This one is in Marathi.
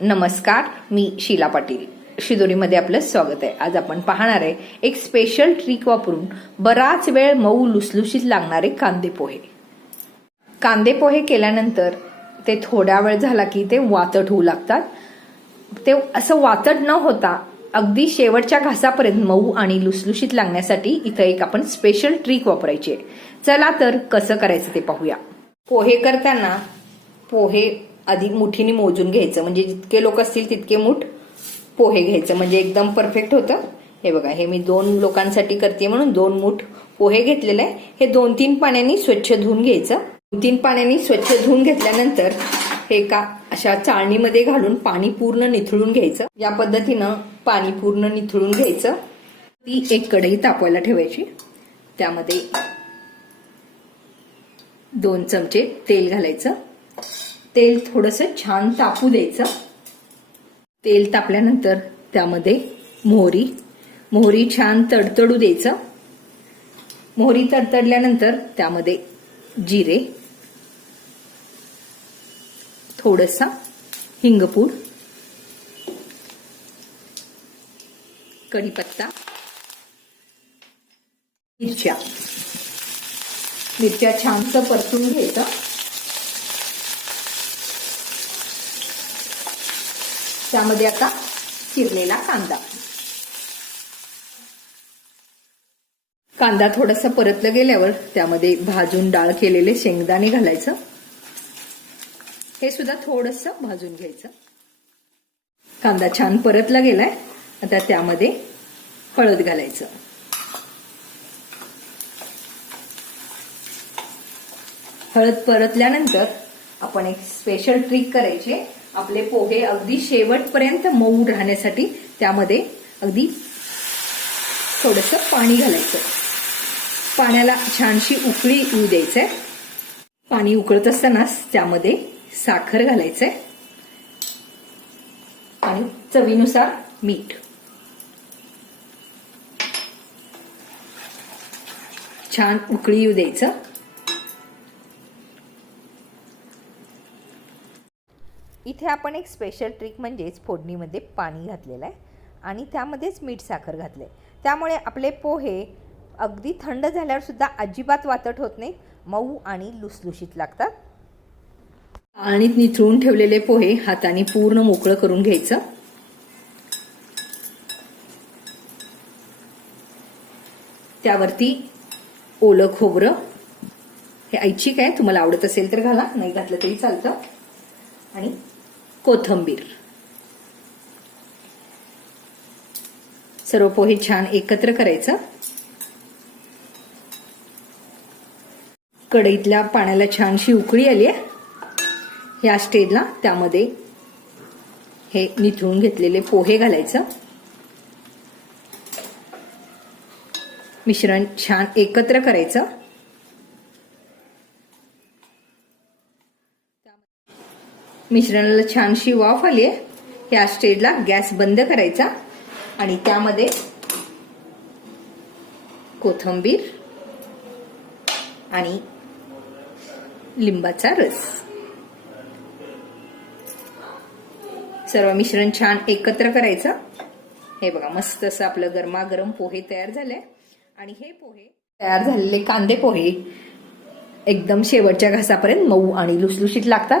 नमस्कार मी शीला पाटील. शिदोरीमध्ये आपलं स्वागत आहे. आज आपण पाहणार आहे एक स्पेशल ट्रिक वापरून बराच वेळ मऊ लुसलुशीत लागणारे कांदे पोहे. कांदे पोहे केल्यानंतर ते थोडा वेळ झाला की ते वातट होऊ लागतात. ते असं वातट न होता अगदी शेवटच्या घासापर्यंत मऊ आणि लुसलुशीत लागण्यासाठी इथं एक आपण स्पेशल ट्रिक वापरायची आहे. चला तर कसं करायचं ते पाहूया. पोहे करताना पोहे आधी मुठीने मोजून घ्यायचं. म्हणजे जितके लोक असतील तितके मूठ पोहे घ्यायचं. म्हणजे एकदम परफेक्ट होतं. हे बघा हे मी दोन लोकांसाठी करते म्हणून दोन मूठ पोहे घेतलेले आहे. हे दोन तीन पाण्याने स्वच्छ धुवून घ्यायचं. दोन तीन पाण्याने स्वच्छ धुवून घेतल्यानंतर हे का अशा चाळणीमध्ये घालून पाणी पूर्ण निथळून घ्यायचं. या पद्धतीनं पाणी पूर्ण निथळून घ्यायचं. ती एक कढई तापवायला ठेवायची. त्यामध्ये दोन चमचे तेल घालायचं. तेल थोडंसं छान तापू द्यायचं. तेल तापल्यानंतर त्यामध्ये मोहरी मोहरी छान तडतडू द्यायचं. मोहरी तडतडल्यानंतर त्यामध्ये जिरे थोडंसं हिंगपूड कढीपत्ता मिरच्या. मिरच्या छानसं परतून घ्यायचं. त्यामध्ये आता चिरलेला कांदा. कांदा थोडासा परतलं गेल्यावर त्यामध्ये भाजून डाळ केलेले शेंगदाणे घालायचं. हे सुद्धा थोडस भाजून घ्यायचं. कांदा छान परतला गेलाय. आता त्यामध्ये हळद घालायचं. हळद परतल्यानंतर आपण एक स्पेशल ट्रिक करायचे. आपले पोहे अगदी शेवटपर्यंत मऊ राहण्यासाठी त्यामध्ये अगदी थोडस पाणी घालायचं. पाण्याला छानशी उकळी येऊ द्यायचंय. पाणी उकळत असतानाच त्यामध्ये साखर घालायचंय. आणि चवीनुसार मीठ. छान उकळी येऊ द्यायचं. इथे आपण एक स्पेशल ट्रिक म्हणजेच फोडणीमध्ये पाणी घातलेलं आहे आणि त्यामध्येच मीठ साखर घातले त्यामुळे आपले पोहे अगदी थंड झाल्यावरसुद्धा अजिबात वातट होत नाही मऊ आणि लुसलुशीत लागतात. आणि निथळून ठेवलेले पोहे हाताने पूर्ण मोकळं करून घ्यायचं. त्यावरती ओलं खोबरं. हे ऐच्छिक आहे तुम्हाला आवडत असेल तर घाला नाही घातलं तरी चालतं. आणि कोथंबीर. सर्व पोहे छान एकत्र करायचं. कढईतल्या पाण्याला छानशी उकळी आली आहे. या स्टेजला त्यामध्ये हे निथळून घेतलेले पोहे घालायचं. मिश्रण छान एकत्र करायचं. मिश्रणाला छानशी वाफ आली आहे ह्या स्टेजला गॅस बंद करायचा. आणि त्यामध्ये कोथंबीर आणि लिंबाचा रस. सर्व मिश्रण छान एकत्र करायचं. हे बघा मस्त असं आपलं गरमागरम पोहे तयार झाले. आणि हे पोहे तयार झालेले कांदे पोहे एकदम शेवटच्या घासापर्यंत मऊ आणि लुसलुशीत लागतात.